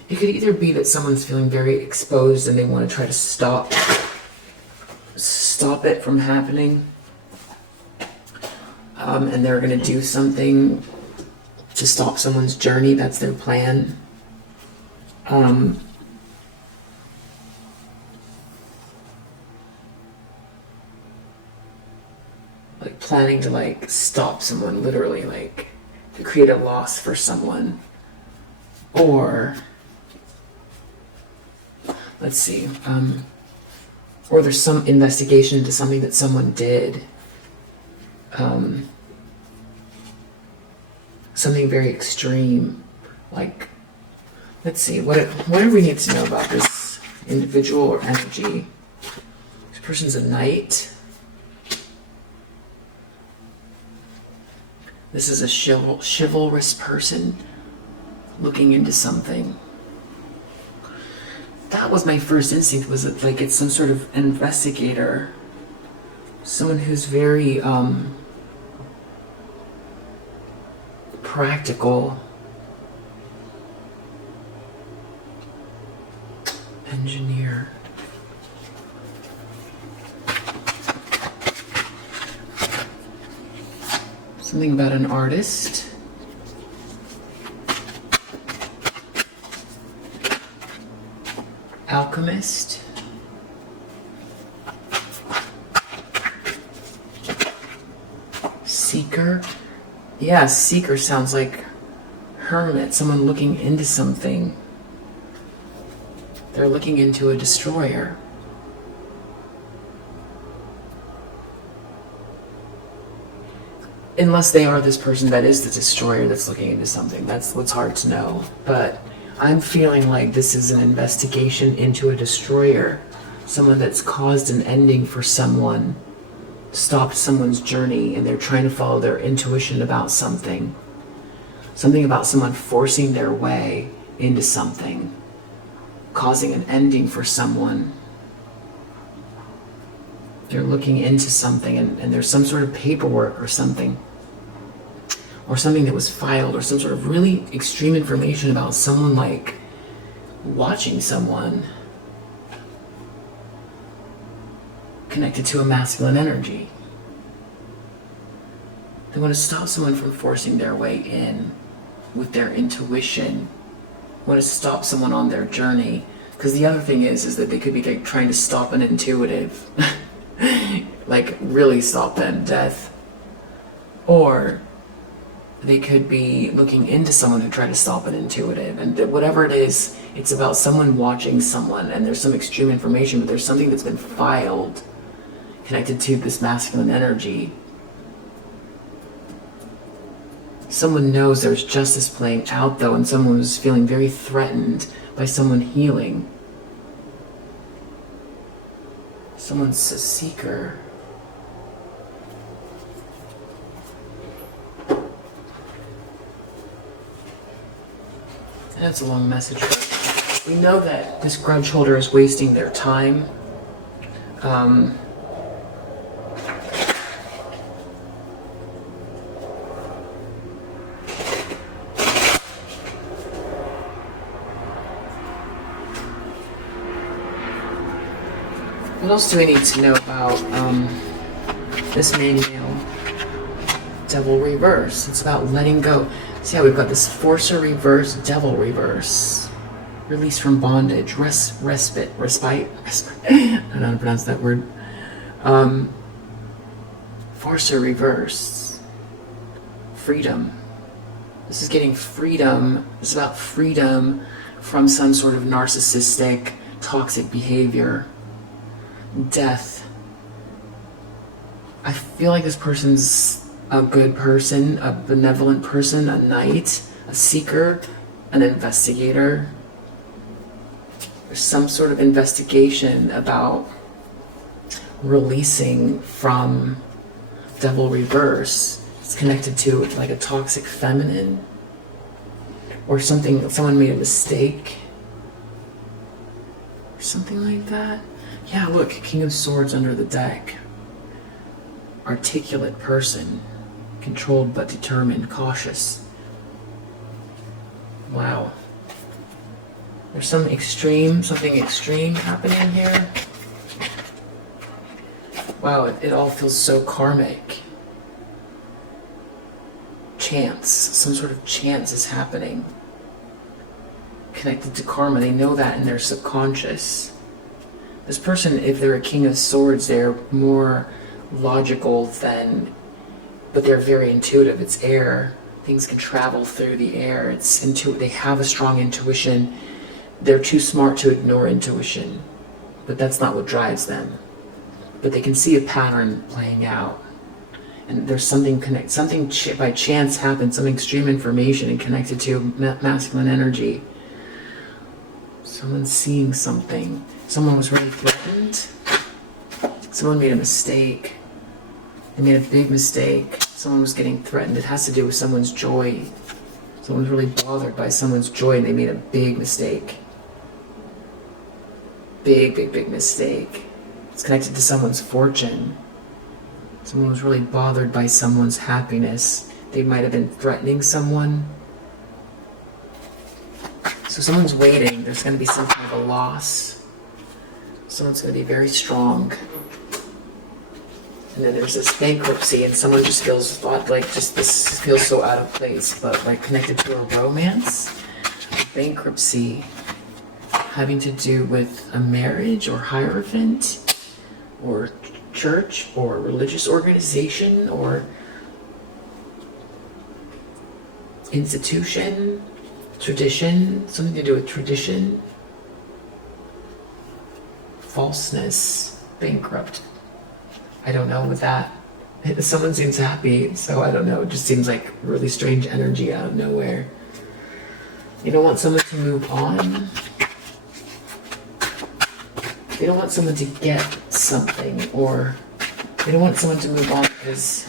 It could either be that someone's feeling very exposed and they want to try to stop it from happening, and they're going to do something to stop someone's journey. That's their plan. Like planning to like stop someone, literally, like to create a loss for someone. Or let's see, or there's some investigation into something that someone did, something very extreme, like, let's see, what do we need to know about this individual or energy? This person's a knight. This is a chivalrous person looking into something. That was my first instinct, was that like it's some sort of investigator, someone who's very practical, engineer. Something about an artist. Alchemist. Seeker. Yeah, seeker sounds like hermit, someone looking into something. They're looking into a destroyer. Unless they are this person that is the destroyer that's looking into something. That's what's hard to know. But I'm feeling like this is an investigation into a destroyer. Someone that's caused an ending for someone, stopped someone's journey, and they're trying to follow their intuition about something. Something about someone forcing their way into something, causing an ending for someone. They're looking into something, and there's some sort of paperwork or something that was filed, or some sort of really extreme information about someone like watching someone connected to a masculine energy. They want to stop someone from forcing their way in with their intuition. Want to stop someone on their journey Because the other thing is that they could be like trying to stop an intuitive, like really stop them, death. Or they could be looking into someone who tried to stop an intuitive. And whatever it is, it's about someone watching someone, and there's some extreme information, but there's something that's been filed connected to this masculine energy. Someone knows there's justice playing out, though, and someone was feeling very threatened by someone healing. Someone's a seeker. That's a long message. We know that this grudge holder is wasting their time. What else do we need to know about this Maniac Devil Reverse? It's about letting go. See how we've got this Forcer Reverse, Devil Reverse. Release from bondage, respite. I don't know how to pronounce that word. Forcer Reverse. Freedom. This is getting freedom. This is about freedom from some sort of narcissistic, toxic behavior. Death. I feel like this person's a good person, a benevolent person, a knight, a seeker, an investigator. There's some sort of investigation about releasing from Devil Reverse. It's connected to like a toxic feminine or something. Someone made a mistake or something like that. Yeah, look, King of Swords under the deck. Articulate person. Controlled but determined, cautious. Wow. There's something extreme happening here. Wow, it all feels so karmic. Chance, some sort of chance is happening. Connected to karma, they know that in their subconscious. This person, if they're a King of Swords, they're more logical than, but they're very intuitive. It's air. Things can travel through the air. They have a strong intuition. They're too smart to ignore intuition, but that's not what drives them. But they can see a pattern playing out, and there's something by chance happened, some extreme information and connected to masculine energy. Someone's seeing something. Someone was really threatened. Someone made a mistake. They made a big mistake. Someone was getting threatened. It has to do with someone's joy. Someone's really bothered by someone's joy and they made a big mistake. Big mistake. It's connected to someone's fortune. Someone was really bothered by someone's happiness. They might have been threatening someone. So someone's waiting. There's going to be some kind of a loss. Someone's going to be very strong. And then there's this bankruptcy, and someone just feels this feels so out of place, but like connected to a romance. Bankruptcy having to do with a marriage or hierophant or church or religious organization or institution, tradition, something to do with tradition. Falseness, bankrupt. I don't know with that. Someone seems happy, so I don't know. It just seems like really strange energy out of nowhere. You don't want someone to move on. They don't want someone to get something, or they don't want someone to move on because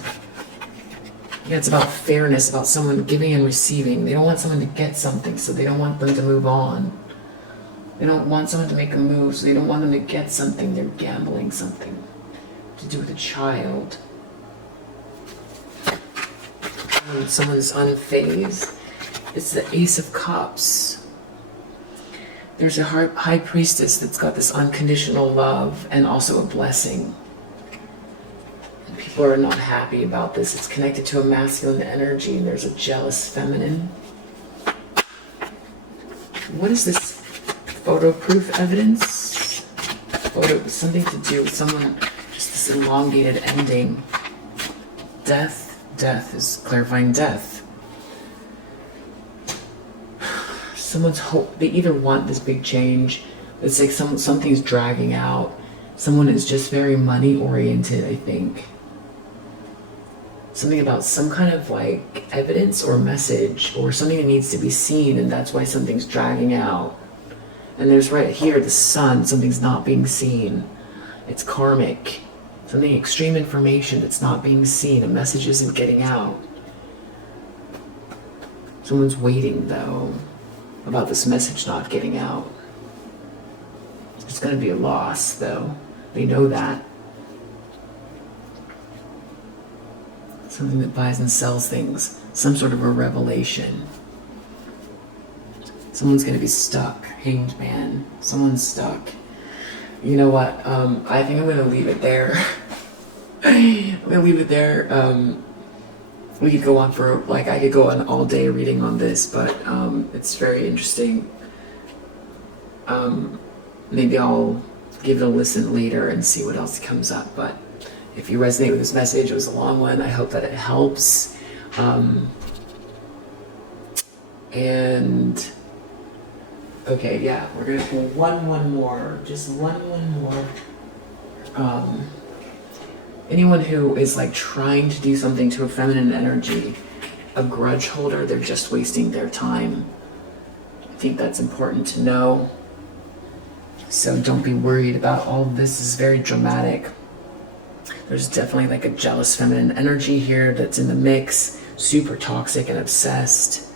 it's about fairness, about someone giving and receiving. They don't want someone to get something, so they don't want them to move on. They don't want someone to make a move, so they don't want them to get something. They're gambling something to do with a child. When someone's unfazed, it's the Ace of Cups. There's a high priestess that's got this unconditional love and also a blessing. And people are not happy about this. It's connected to a masculine energy, and there's a jealous feminine. What is this photo proof evidence. Something to do with someone, just this elongated ending. Death. Death is clarifying death. Someone's hope, they either want this big change, it's like something's dragging out. Someone is just very money oriented, I think. Something about some kind of like evidence or message or something that needs to be seen, and that's why something's dragging out. And there's right here the sun, something's not being seen. It's karmic. Something extreme information that's not being seen. A message isn't getting out. Someone's waiting though about this message not getting out. It's going to be a loss though. They know that. Something that buys and sells things. Some sort of a revelation. Someone's going to be stuck. Hanged man. Someone's stuck. You know what? I think I'm going to leave it there. I'm going to leave it there. We could go on for, like, I could go on all day reading on this, but it's very interesting. Maybe I'll give it a listen later and see what else comes up. But if you resonate with this message, it was a long one. I hope that it helps. And okay, yeah, we're gonna pull one more, just one more. Anyone who is like trying to do something to a feminine energy, a grudge holder, they're just wasting their time. I think that's important to know. So don't be worried about all of this. Is very dramatic. There's definitely like a jealous feminine energy here that's in the mix, super toxic and obsessed.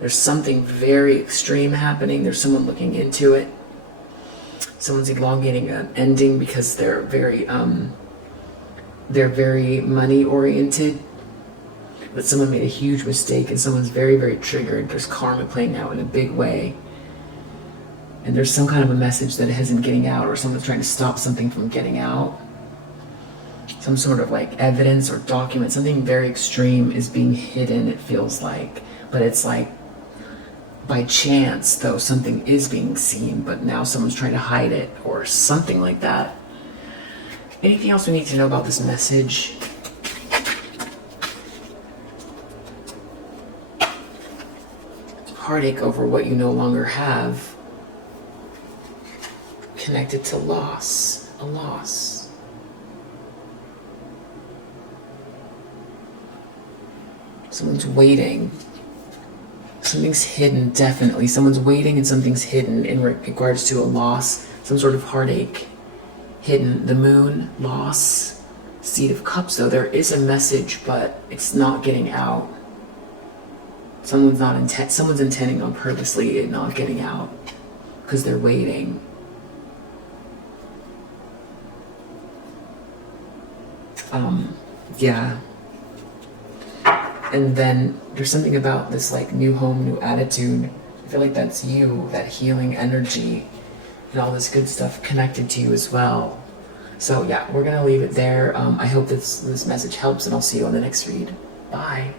There's something very extreme happening. There's someone looking into it. Someone's elongating an ending because they're very money oriented. But someone made a huge mistake and someone's very, very triggered. There's karma playing out in a big way. And there's some kind of a message that isn't getting out, or someone's trying to stop something from getting out. Some sort of like evidence or document, something very extreme is being hidden, it feels like. But it's like by chance, though, something is being seen, but now someone's trying to hide it or something like that. Anything else we need to know about this message? Heartache over what you no longer have. Connected to loss, a loss. Someone's waiting. Something's hidden, definitely. Someone's waiting and something's hidden in regards to a loss, some sort of heartache. Hidden. The moon, loss. Seed of Cups, though. There is a message, but it's not getting out. Someone's intending on purposely it not getting out because they're waiting. Yeah. And then there's something about this like new home, new attitude. I feel like that's you, that healing energy and all this good stuff connected to you as well. So yeah, we're gonna leave it there. I hope this message helps, and I'll see you on the next read. Bye.